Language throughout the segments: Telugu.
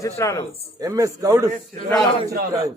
చిత్రాలు ఎంఎస్ గౌడ్ చిత్రాలు.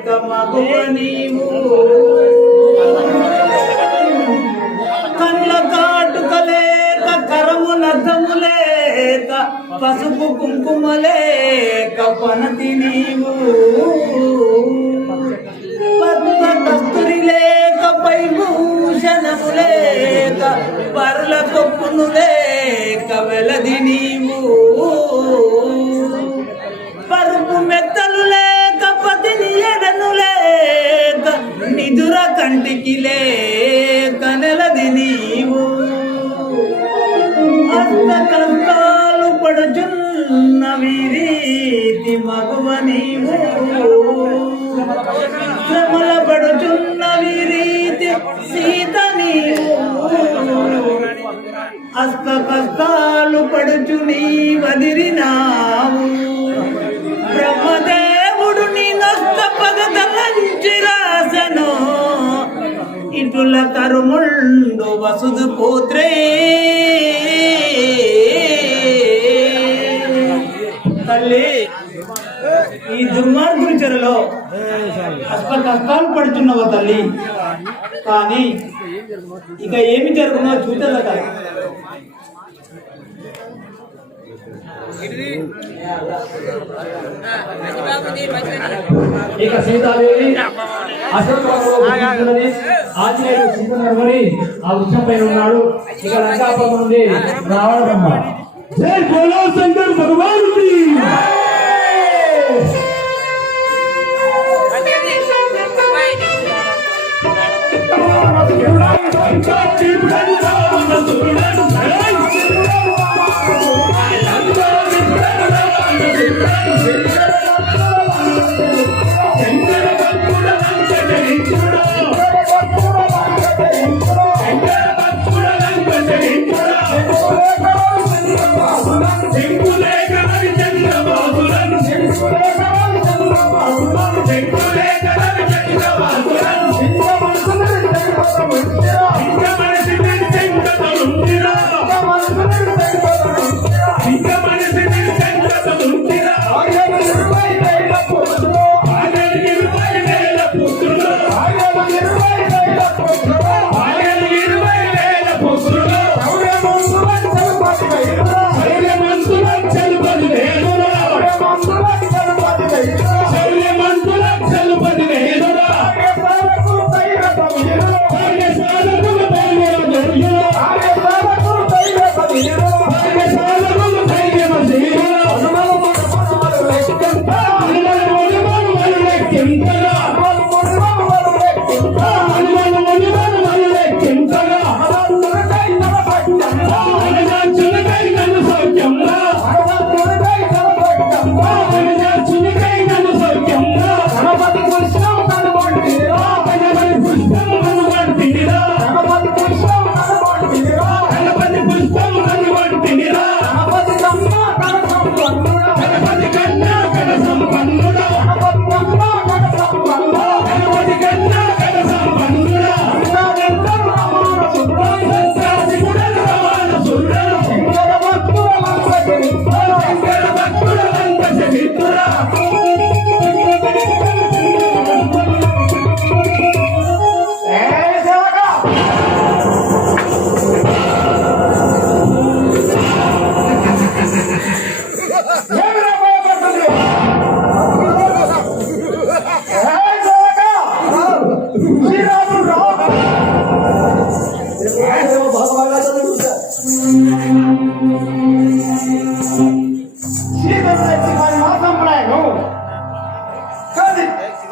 మగువ నీవు కండ్ల కాటుక లేక కరముల దములేక పసుపు కుంకుమ లేక పనతి నీవు పద్మ కస్తూరి లేక పై భూషణము లేక పరుల కొప్పును లేక వెలది నీవు పరుపు మెత్తలు లేక పతిని ఎడను లేక నిదుర కంటికి లేక నెలది నీవు అష్ట కష్టాలు పడుచున్న వీరీతి మగువ నీవు శ్రమల పడుచున్న వీరీతి సీత నీవు అష్ట కష్టాలు పడుచు నీ వదిరినావు బ్రహ్మదేవుడు నీ నష్ట పగదలంచి రాసను ఇటుల కరుముండు వసుధు పుత్రే తల్లి ఈ దుర్మార్గుల చెరలో అష్ట కష్టాలు పడుతున్నవ తల్లి కానీ ఇక ఏమి జరుగునో చూడల కదా ఇక సీతాదేవి అశోకవనంలో ఆంజనేయుడు సీతనర్మని ఆ వృక్షం పైన ఉన్నాడు. ఇక లంకాపురం నుండి రావణ బ్రహ్మ జై బోలో శంకర్ భగవానుడి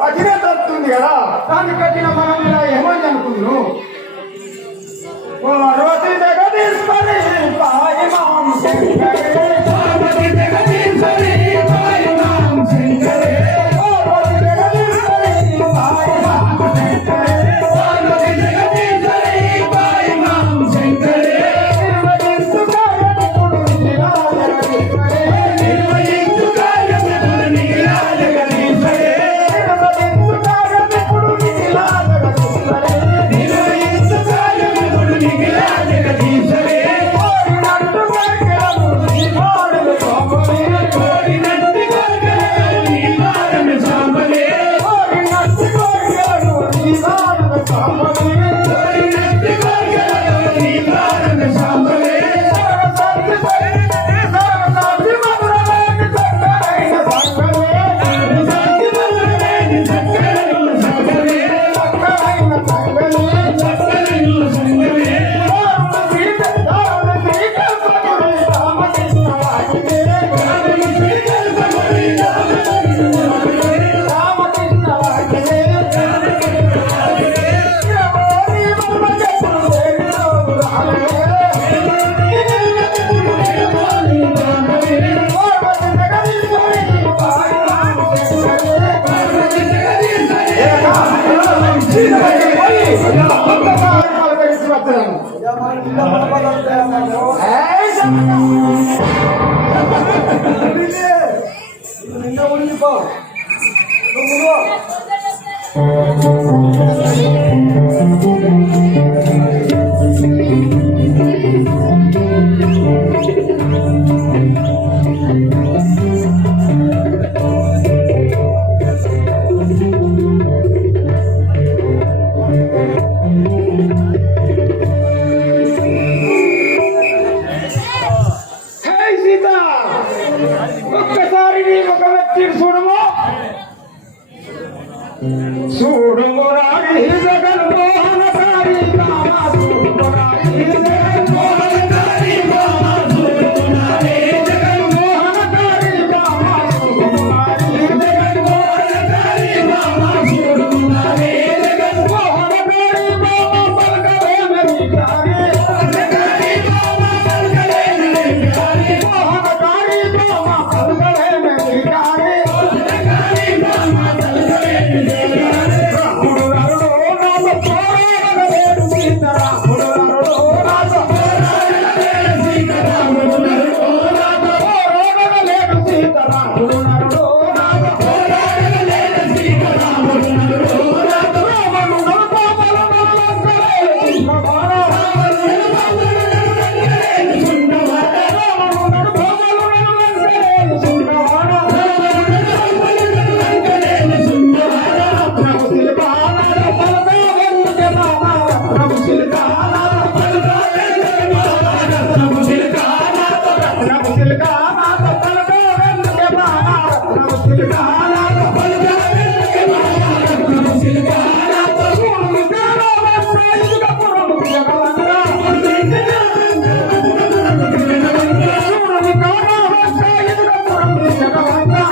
అగిరేస్తుంది కదా దాన్ని కట్టిన మనం ఇలా ఏమని అనుకున్నాను పార్వతి జగదీశ్వరి పాయమాం శంకరే పార్వతి జగదీశ్వరి పాయమాం శంకరే పార్వతి జగదీశ్వరి పాయమాం శంకరే పార్వతి జగదీశ్వరి పాయమాం శంకరే నిర్వహించు కార్యముడు నీలా జగదీశ్వరే నిర్వహించు కార్యముడు నీలా జగదీశ్వరే జగదీశ్వరే సీత బయటకు పోయి ఒక్కసారి పలకరించి వస్తాను. నిన్న ఉండిపో సీత ఒక్కసారి నీ ఒక వ్యక్తిని చూడము చూడము రాణి జగన్ మోహన కారి రామ చూడము రాణి జగన్ మోహన కారి రామ చూడము రాణి జగన్ మోహన కారి రామ చూడము రాణి జగన్ మోహన కారి రామ చూడము రాణి జగన్ మోహన కారి రామ పలకలే నరి కారి కారి రామ పలకలే నరి కారి మోహన కారి రామ పలకలే నరి కారి కారి రామ పలకలే నరి కారి రాముడు రాముడు రామ పోరాడలేడు సీతారాముడు రాముడు రామ పోరాడలేడు సీతారాముడు రామ పోరాడలేడు సీతారాముడు రాముడు రామ పోరాడలేడు సీతారాముడు రామ రాముడు నరపాపల నరలంకలేడు సున్నవాడ రాముడు నరపాపల నరలంకలేడు సున్నవాడ రాముడు నరపాపల నరలంకలేడు సున్నవాడ ప్రభు శిల్పాల పలకవెందుకే బాబా ప్రభు శిల్పాల పలకవెందుకే బాబా ప్రభు శిల్పాల ప్రభు శిల్పాల పలకవెందుకే బాబా ప్రభు శిల్పాల పలకవెందుకే బాబా ప్రభు శిల్పాల చూడు దేవవంత ఇదుగపురము జగవంత చూడు దేవవంత ఇదుగపురము జగవంత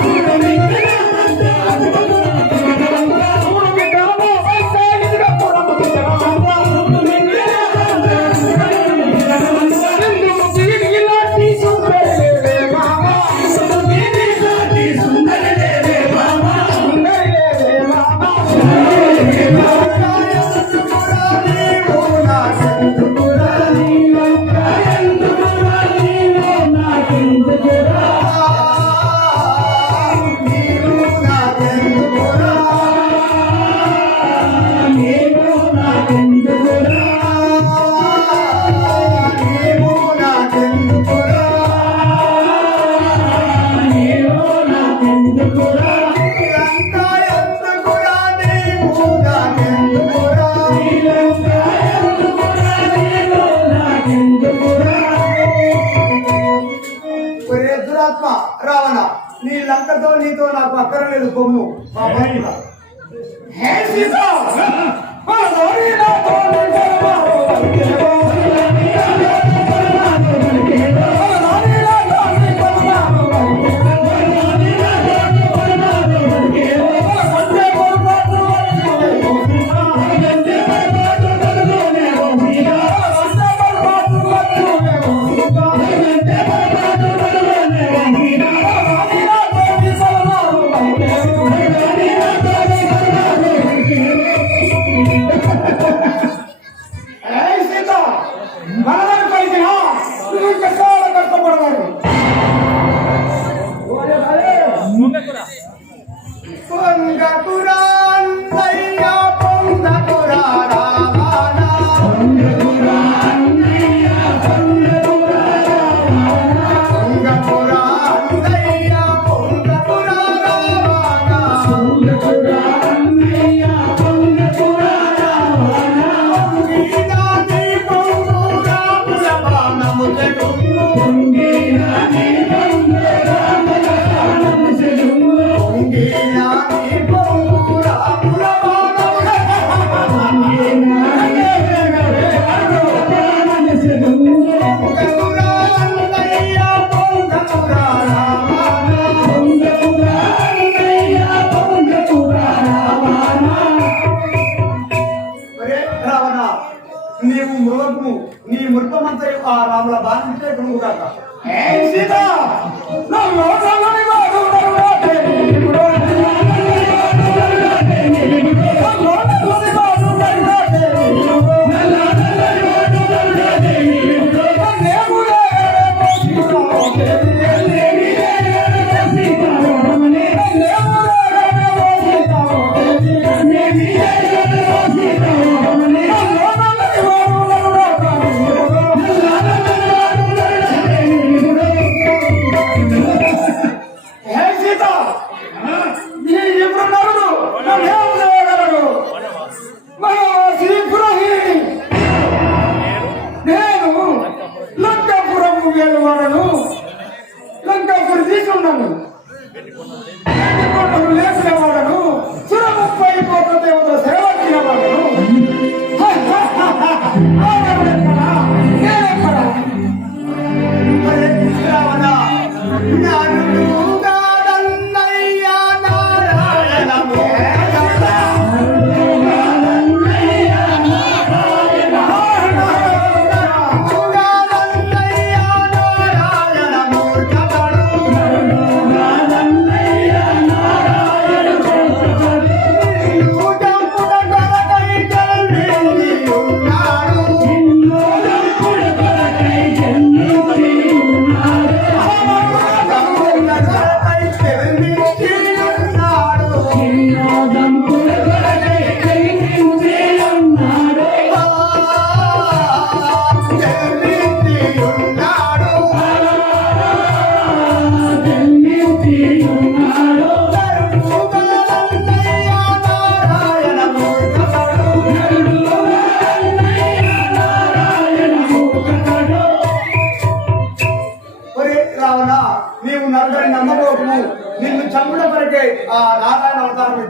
రావణ నీ లంకతో నీతో నాకు అక్కరలేదు కొమ్ము మా భక్తుల. హే సీత మా నోరి నాతో నిజమా వల్కేవో నీవు మృగము నీ మృగమంతా ఆ రాముల బాధించే గురుగాక. సీత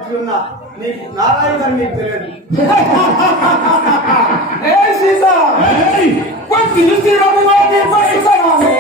మంచిగా ఉన్నా నీకు నారాయణ గారు నీకు తెలియదు ఏ సీత కొంచెం శ్రీరాముని పట్టుకున్నామే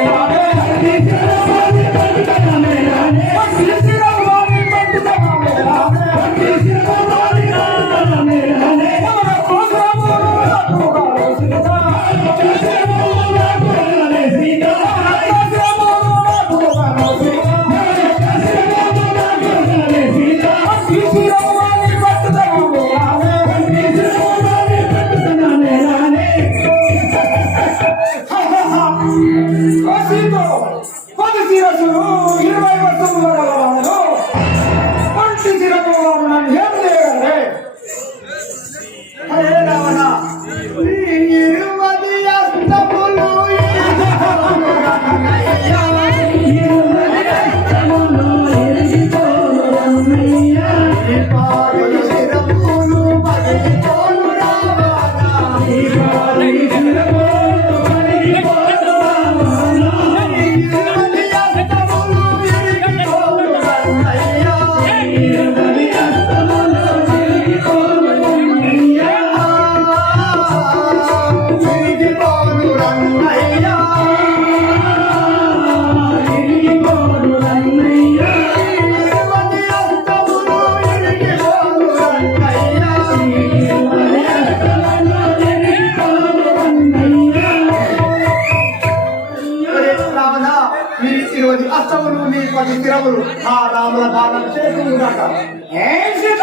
అష్టములు నీ పది స్థిరములు ఆ రాముల పాదం చేస్తుందట ఏం సీత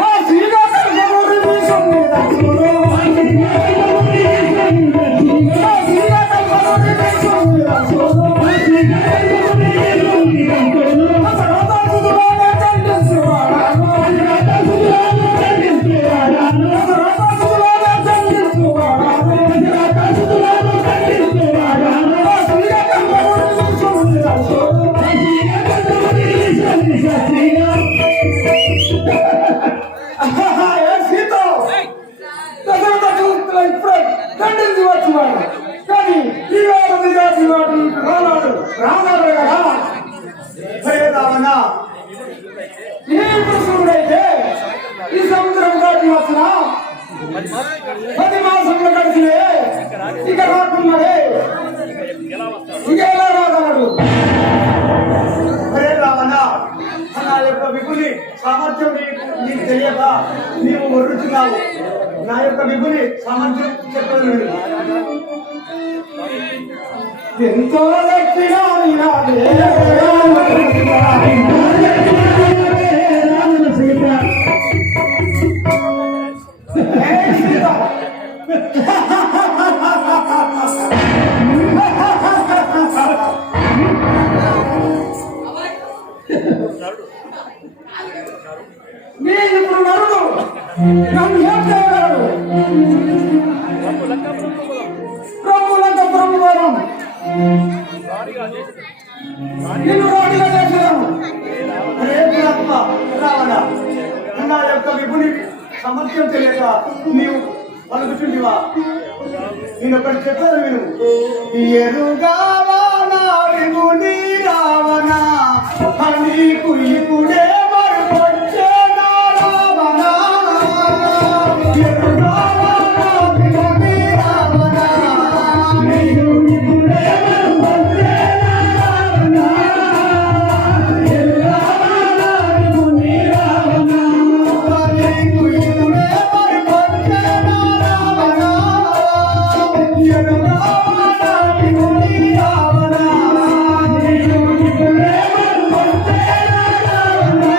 ఆ శ్రీకాకుళం అయితే ఈ సముద్రం దాటి వచ్చిన 10 మాసంలో కలిసినే ఇక రాకున్నదే ఇక ఎలా రాగలడు రావణ నా యొక్క విపులి సామర్థ్యం నీకు తెలియక నీవు వర్రుచున్నావు నా యొక్క విపులి సామర్థ్యం చెప్పలేదు ఎంతో నేను ఇప్పుడు నరుడు నన్ను ఏం చేయగలడు ప్రభులంత ప్రభువరం నిన్ను రాణిగా చేసినాను రావణ నా యొక్క విపుని సమర్థ్యం తెలియక నీవు పలుకుతుంటివా నేను ఒకటి చెప్పాను విను ఎరుగావా నా విపుని రావణ నీకు ఇప్పుడే మరుకొచ్చే నా రావణ ఎరుగావా నా విపుని రావణ నీకు ఇప్పుడే మరుకొచ్చే నా రావణ ఎరుగావా నా విపుని రావణ నీకు ఇప్పుడే మరుకొచ్చే నా రావణ ఎరుగావా నా విపుని రావణ నీకు ఇప్పుడే మరుకొచ్చే నా రావణ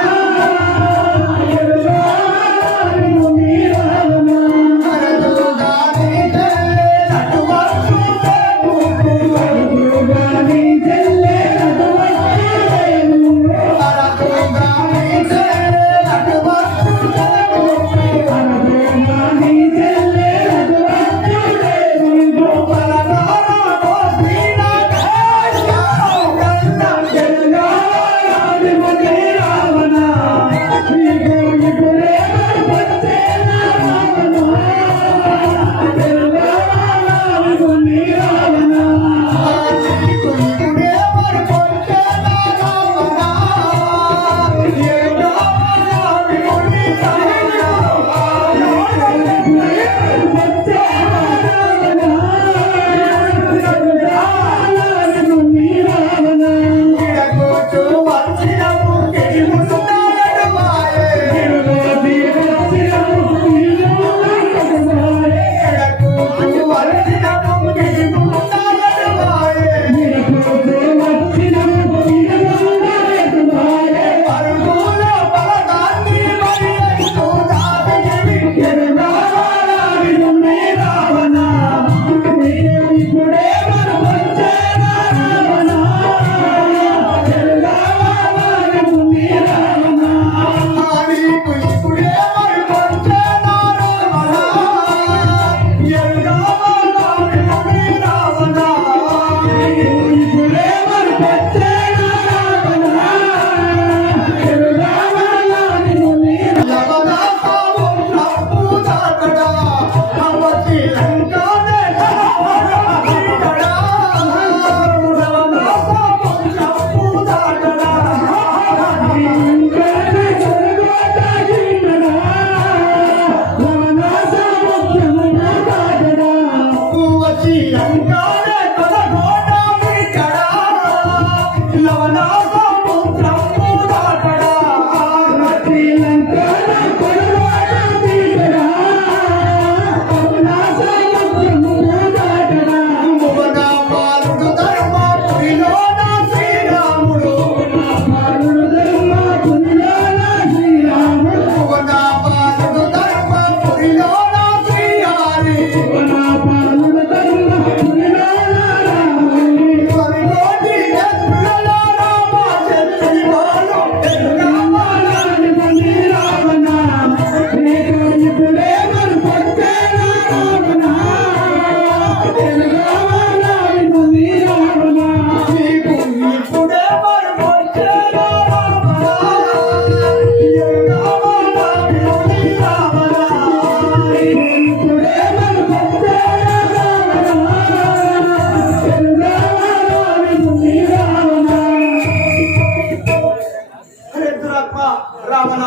రావణ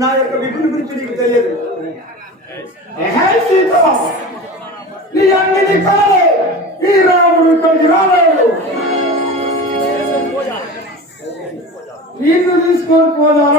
నా యొక్క విపుని గురించి నీకు తెలియదు. హే సీత, నీ అన్నిటి కాలే ఈ రాముడు ఇక్కడికి రాలేడు. నిన్ను తీసుకొని పోదాం